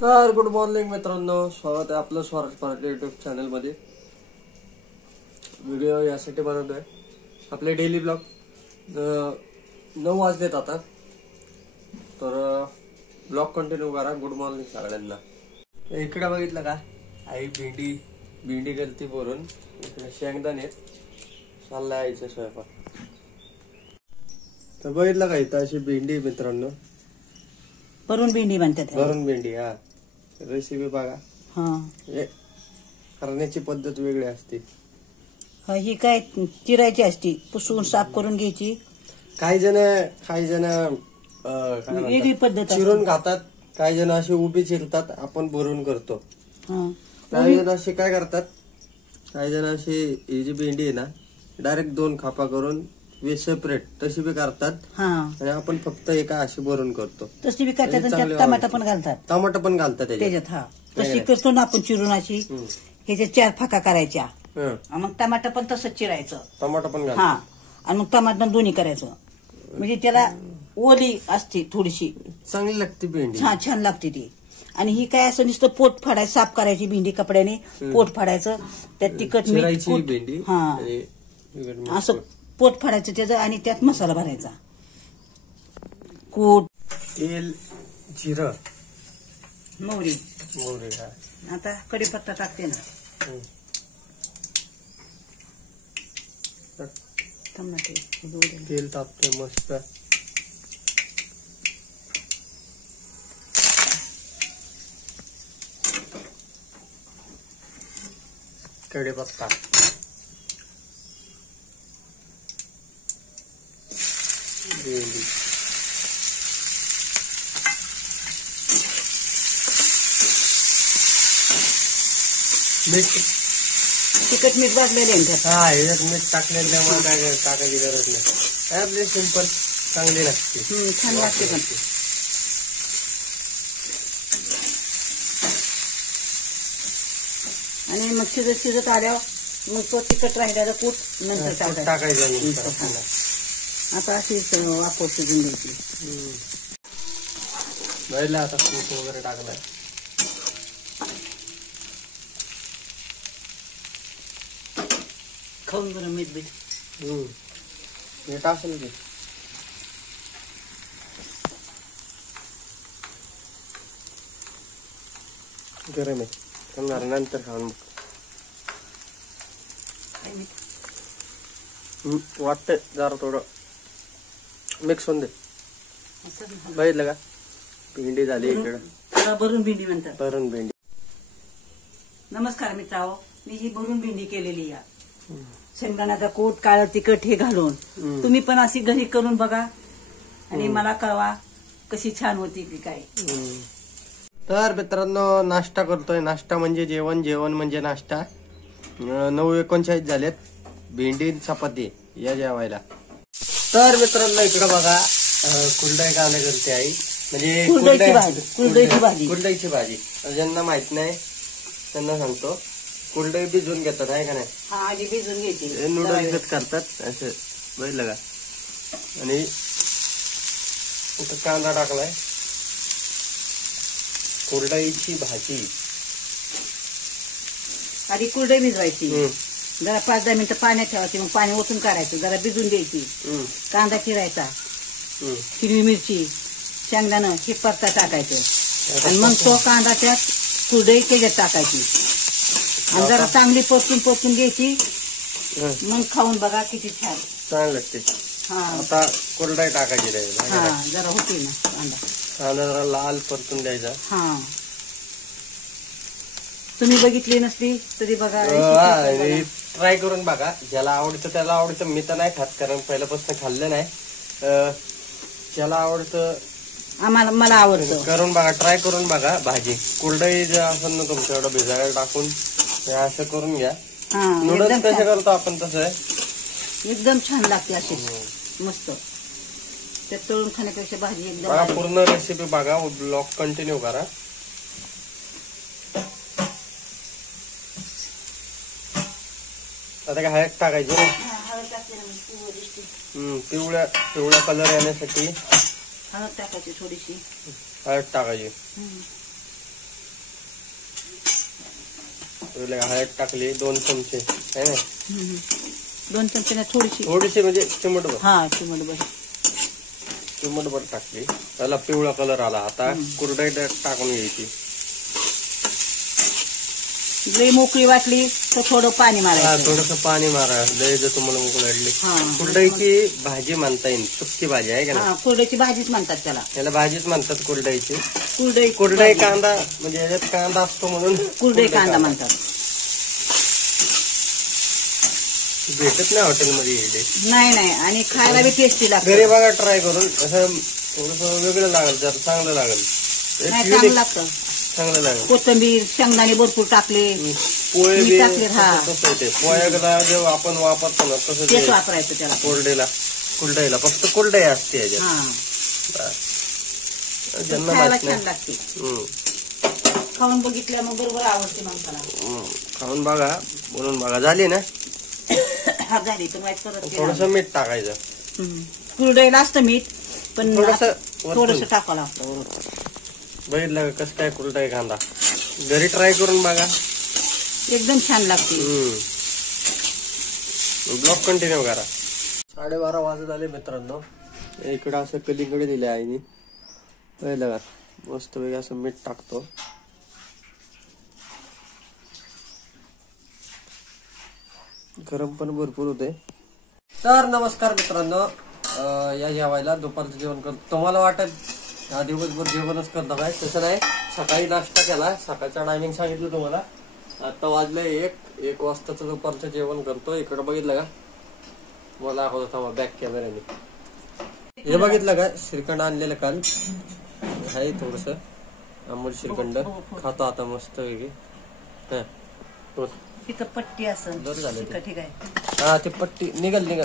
तर good morning मित्रांनो, स्वागत आहे आपलं स्वराज मराठी युट्यूब चॅनल मध्ये. व्हिडिओ यासाठी बनवतोय आपले डेली ब्लॉग. 9 वाजलेत आता, तर ब्लॉग कंटिन्यू करा. गुड मॉर्निंग सगळ्यांना. इकडे बघितलं का, आई भेंडी करते भरून. इकडे शेंगदाणे चाललाय आईचा स्वयंपाक. तर बघितलं का, इथं अशी भेंडी मित्रांनो, भरून भेंडी म्हणतात. भरून भेंडी. हा, रेसिपी बघा. करण्याची पद्धत वेगळी असते. ही काय चिरायची असती, पुसून साफ करून घ्यायची. काही जण वेगळी पद्धत चिरून खातात, काही जण अशी उभी चिरतात, आपण भरून करतो. काही जण असे काय करतात, काही जण अशी ही जी भेंडी आहे ना, डायरेक्ट 2 खापा करून सेपरेट तशी बी करतात. आणि आपण फक्त एका अशी भरून करतो. तशी बी करतात. टमाटा पण घालतात. टमाटा पण घालतात त्याच्यात. तशी करतो ना आपण चिरून अशी. ह्याच्या 4 फाका करायच्या. मग टमाटा पण तसंच चिरायचं. टमाटा पण आणि मग टमाटा दोन्ही करायचं. म्हणजे त्याला ओली असते थोडीशी, चांगली लागते भेंडी. छान लागते ती. आणि ही काय असं नुसतं पोट फाडायचं, साफ करायची भेंडी कपड्याने, पोट फाडायचं, त्यात तिखट मीठ भेंडी असं पोट फाडायचं त्याचं, आणि त्यात मसाला भरायचा. कूट, तेल, जिरं, मोहरी. हा. आता कढीपत्ता टाकते ना. टमाटे, तेल तापते मस्त. कढीपत्ता, भेंडी, मीठ, तिखट मीठ भाजलेले त्यात. ह्याच्यात मीठ टाकलेलं, त्यामुळे काय टाकायची गरज नाही. आपली सिंपल चांगली लागते. छान लागते पण. आणि मग शिजत आल्यावर मग तो तिखट राहिलेला कूट नंतर टाकायचं. आता अशी वापर शिजून द्यायची. बघितलं आता कूट वगैरे टाकलाय. खाऊन बरं मीठ बीठ. मीठ असेल की. गरम आहे, खाणार नंतर खाऊन मग वाटतंय जरा थोडं मिक्स होऊन दे. बघितलं का, भेंडी झाली इकडं. भरून भेंडी म्हणतात. भरून भेंडी. नमस्कार मित्रांनो, मी ही भरून भेंडी केलेली या शेंगदाण्याचा कूट, काळं तिखट हे घालून. तुम्ही पण अशी घरी करून बघा आणि मला कळवा कशी छान होती की काय. तर मित्रांनो, नाश्ता करतोय. नाश्ता म्हणजे जेवण, जेवण म्हणजे नाश्ता. 9:39 झालेत. भेंडी चपाती या जेवायला. तर मित्रांनो, इकडे बघा, कुरडई कांदा करते आई. म्हणजे कुरडईची भाजी. ज्यांना माहित नाही त्यांना सांगतो, कुरडई भिजवून घेतात आहे का नाही. आधी भिजून घ्यायची, नूडल्स करतात असं. बघितलं का. आणि इथं कांदा टाकलाय. कुरडईची भाजी. आधी कुरडई भिजवायची, जरा 5-10 मिनिटं पाण्यात ठेवायची, मग पाणी ओतून काढायचं, जरा भिजून द्यायची. कांदा चिरायचा, हिरवी मिरची, शेंगदाणं हे परता टाकायचं. आणि मग तो कांदा त्यात कुरडई त्याच्यात टाकायची आणि जरा चांगली परतून घ्यायची. मग खाऊन बघा किती छान लागते. आता कुरडई टाकायची जरा होती ना कांदा जरा लाल परतून द्यायचा. तुम्ही बघितली नसली तरी बघा, ट्राय करून बघा. ज्याला आवडतं त्याला आवडतं. मी तर नाही खात, कारण पहिल्यापासून खाल्लं नाही. ज्याला आवडतं, मला आवडतं, करून बघा, ट्राय करून बघा. भाजी कुरडई जे असेल ना तुमच्याकडे भिजायला टाकून असं करून घ्या. नूडल्स कसे करतो आपण तसं आहे. एकदम छान लागते अशी मस्त. त्यात तळून खाण्यापेक्षा भाजी एकदम. बघा, पूर्ण रेसिपी बघा, ब्लॉग कंटिन्यू करा. आता काय हळद टाकायची. पिवळ्या कलर येण्यासाठी हळद टाकायची थोडीशी. हळद टाकायची. हळद टाकली 2 चमचे है ना. 2 चमचे थोडीशी म्हणजे चिमटभर. हा चिमटभर टाकली. त्याला पिवळा कलर आला. आता कुरडई टाकून घ्यायची. लई मोकळी वाटली तर थोडं पाणी मारायचं. थोडस पाणी मारा. लय जर तुम्हाला मोकळी वाटली. कुरडईची भाजी म्हणता येईल. सुक्की भाजी आहे का ना. कुरडईची भाजीच म्हणतात त्याला भाजीच म्हणतात कुरडईची. कुरडई कांदा म्हणजे याच्यात कांदा असतो म्हणून कुरडई कांदा म्हणतात. भेटत नाही हॉटेलमध्ये. नाही आणि खायला बी टेस्टी लागतं. घरी बघा ट्राय करून. असं थोडस वेगळं लागेल. जर चांगलं लागेल. चांगलं लागतं. चांगलं लागेल. कोथिंबीर शेंगदाणे भरपूर टाकले. पोहे बी टाकले. पोह्याला जेव्हा आपण वापरतो ना तसं तेच वापरायचं त्याला. कुरडईला फक्त कुरडई असते याच्यात. ज्यांना खायला माहित छान नाही. लागते. खाऊन बघितल्या मग बरोबर आवडते माणसाला. खाऊन बघा. बोलून बघा. झाली ना. झाली तर माहित परत थोडस मीठ टाकायचं. कुरडईला असतं मीठ पण थोडस टाकावं लागतं. बघितलं कसं काय कुरडई कांदा. घरी ट्राय करून बघा. एकदम छान लागते. ब्लॉग कंटिन्यू करा. 12:30 वाजत आले मित्रांनो. इकडं असं कलिंगडे दिले आईने. बघितलं का मस्त वेगळं असं मीठ टाकतो. गरम पण भरपूर होते. तर नमस्कार मित्रांनो. या जेवायला दुपारचं जेवण करतो. तुम्हाला वाटत दिवसभर जेवणच करतो काय. तसं नाही. सकाळी नाश्ता केला. सकाळचा टायमिंग सांगितलं तुम्हाला. आता वाजले 1 वाजताचं दुपारचं जेवण करतो. इकडं बघितलं का मला दाखवतो थांबा बॅक कॅमेऱ्याने. हे बघितलं का श्रीखंड आणलेलं काल आहे. थोडस अमूल श्रीखंड खातो आता मस्त वेगळी. तिथं पट्टी असं झालं ठीक आहे. हा ते पट्टी निघल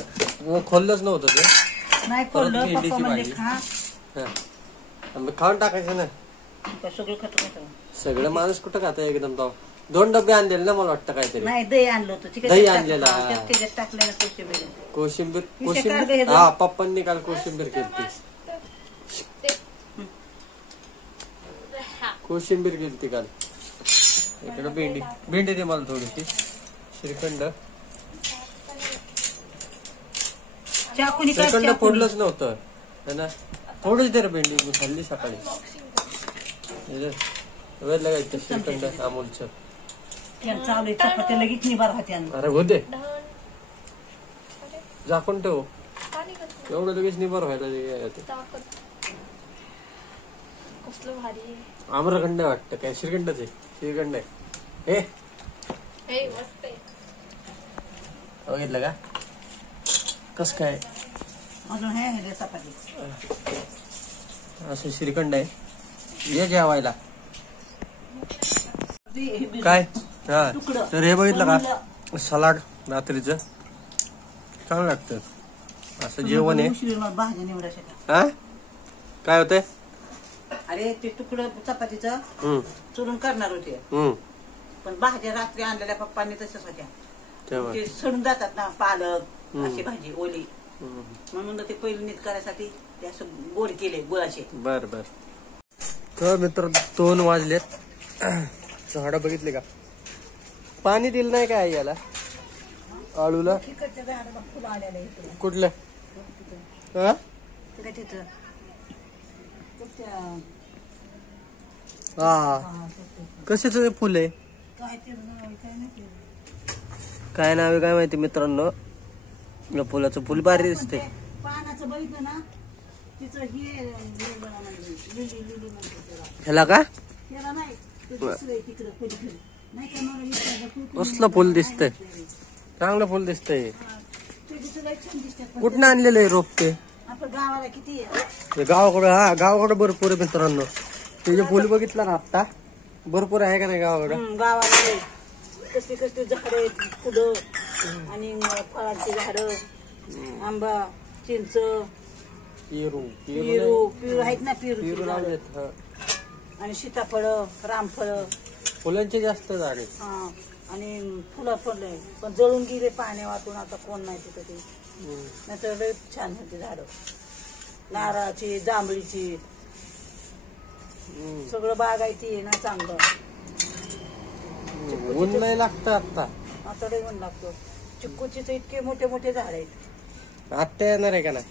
खोललंच नव्हतं ते. नाही भेंडीची भाजी. खाऊन टाकायचं ना. सगळं खातो. सगळं माणूस कुठं खाता एकदम. 2 डबे आणलेले ना मला वाटतं काहीतरी. नाही दही आणलं होतं. दही आणलेला. त्याच्यात टाकलेलं कोशिंबीर. हा पप्पांनी काल कोशिंबीर केली. काल. इकडे भेंडी दे मला थोडीशी. श्रीखंड फोडलंच नव्हतं है ना. थोडीच दे रे भेंडी. मी खाल्ली सकाळी. लगायचं श्रीखंड अमूलचं. लगेच निभार होते. अरे होते झाकून ठेव. एवढं लगेच निभार व्हायला. आम्रखंड वाटतं काय. श्रीखंडच आहे. श्रीखंड आहे. बघितलं का कस काय. असं श्रीखंड आहे. ये जेवायला काय. हा तर हे बघितलं का सलाड रात्रीचं चांगलं लागतं. असं जेवण आहे. हा काय होतंय. अरे ते तुकडं चपातीचं चुरून करणार होते पण भाज्या रात्री आणलेल्या पप्पांनी तसंच होत्या. ते सडून जातात ना पालक अशी भाजी ओली. म्हणून ते पहिली नीट करायसाठी ते असं गोड केले गुळाचे. बर तर मित्र 2 वाजलेत. झाडं बघितले का. पाणी दिलं नाही काय याला आळूला. कुठलं हा कशाच फुल आहे काय नाव आहे काय माहिती मित्रांनो. या फुलाचं फुल भारी दिसते. ह्याला का कसलं फुल दिसतंय. चांगलं फुल दिसतंय. कुठनं आणलेलं आहे रोप ते. गावाकडं. हा गावाकडं भरपूर आहे मित्रांनो. ते जे फुल बघितलं ना आता भरपूर आहे का नाही गावाकडं. गावाकडे कसली कसली झाडं फुलं आणि फळांची झाडं. आंबा चिंच पेरू आहेत ना. पेरू लावलेत. आणि सीताफळ रामफळ फुलांचे जास्त झाड आहेत. आणि फुलं पडले पण जळून गेले पाण्या वाटून. आता कोण नाही तिथं ते. नाहीतर लय छान होती झाडं. नारळाची जांभळीची सगळं बागायती आहे ना चांगलं. ऊन नाही लागतं आता. आता लय ऊन लागतो. चिक्कूची तर इतके मोठे मोठे झाड आहेत. आत्या येणार आहे का नाही?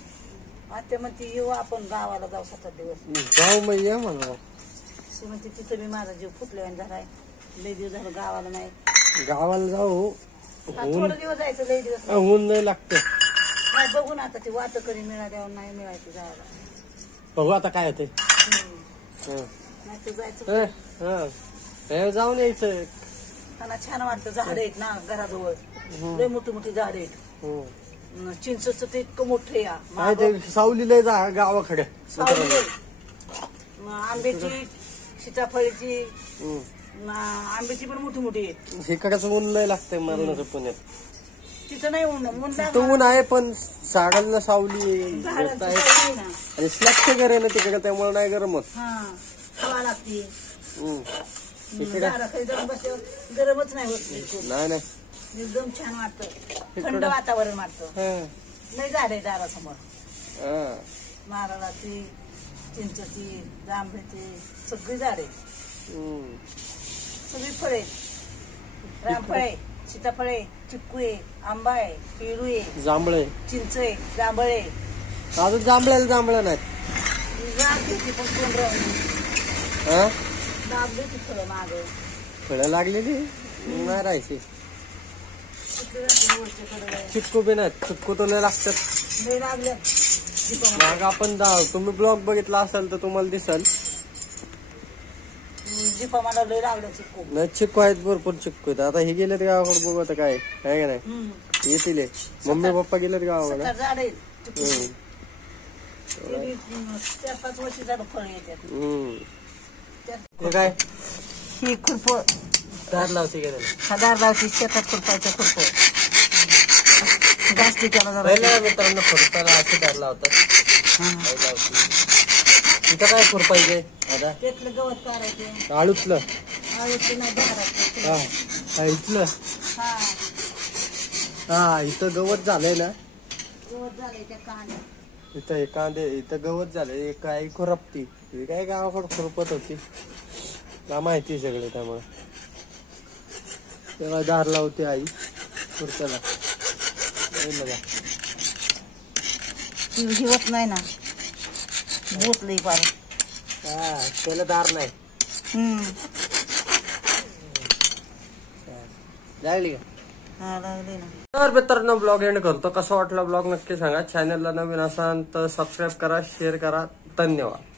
आता म्हणते येऊ आपण गावाला जाऊ 7 दिवस. जाऊ मग ये म्हणा. ती म्हणते तिथं मी माझा जीव फुटल्यावानी झालाय. लय दिवस झालं गावाला नाही. गावाला जाऊ. थोडं दिवस जायचं, लय दिवस ऊन नाही लागतं. नाही. बघू ना आता ती वाट करी मिळाल्यावर नाही मिळायचं जायला. बघू आता काय होते. नाही तर जायचं. जाऊन यायचं. त्यांना छान वाटतं. झाड आहेत ना घराजवळ. लय मोठी मोठी झाड आहेत. चिंचचं ते इतकं मोठं या सावली लय जा गावाकडे. आंब्याची, सीताफळीची, आंब्याची पण मोठी मोठी आहेत. इकडच ऊन लय लागतंय मरणाचं पुण्यात. तिथं नाही ऊन. ऊन आहे पण झाडांना सावली आणि स्लॅबचं घर आहे ना तिकडे, त्यामुळे नाही गरम होत. हवा लागते. गरमच नाही होत. नाही एकदम छान वाटतं. थंड वातावरण वाटतं. लय झाड आहे दारासमोर. नारळाची, चिंचची, जांभळीची सगळी झाडे. सगळी फळे. रामफळे, सीताफळे, चिक्कू आहे, आंबा आहे, पेरू आहे, जांभळे, चिंच आहे, जांभळे. अजून जांभळं नाहीत. पण कोण लागली ती फळं माग. फळं लागलेली नाही राहायची. चिक्कू बी नाहीत. चिक्कू तर लय लागतात. लय लागल्या. मग आपण तुम्ही ब्लॉग बघितला असाल तर तुम्हाला दिसल. दीपा मला लय लागलं चिक्कू. नाही चिक्कू आहेत, भरपूर चिक्कू आहेत. आता हे गेलेत गावाकडे, बघू आता काय आहे का नाही. येतील. मम्मी पप्पा गेलेत गावाकडे. झाड आहेत. 4-5 वर्ष झालं फळ येतात. हे काय ही खुरप दार लावते गेले. दार लावती शेतात खुरपायचं खुरप. जास्ती त्याला पहिल्या मित्रांनो खुरपायला असे दार लावतात. तिथं काय खुरपायचे आता? त्यातलं गवत काढायचं. आळूतलं नाही दाराचं. इथलं. इथं गवत झालंय ना. गवत झालंय त्या कांद्या. इथं कांदे, इथं गवत झालंय. काय खुरपती काय गावाकडे खुरपत होती का माहिती सगळे. त्यामुळे त्याला दार लावते आई खुरप्याला. बघा हिवत नाही ना. बोतलंय पार. त्याला दार नाही. लागली का? लागली ना. तर मित्रांनो ब्लॉग एंड करतो. कसा वाटला ब्लॉग नक्की सांगा. चॅनलला नवीन असाल तर सबस्क्राईब करा, शेअर करा. धन्यवाद.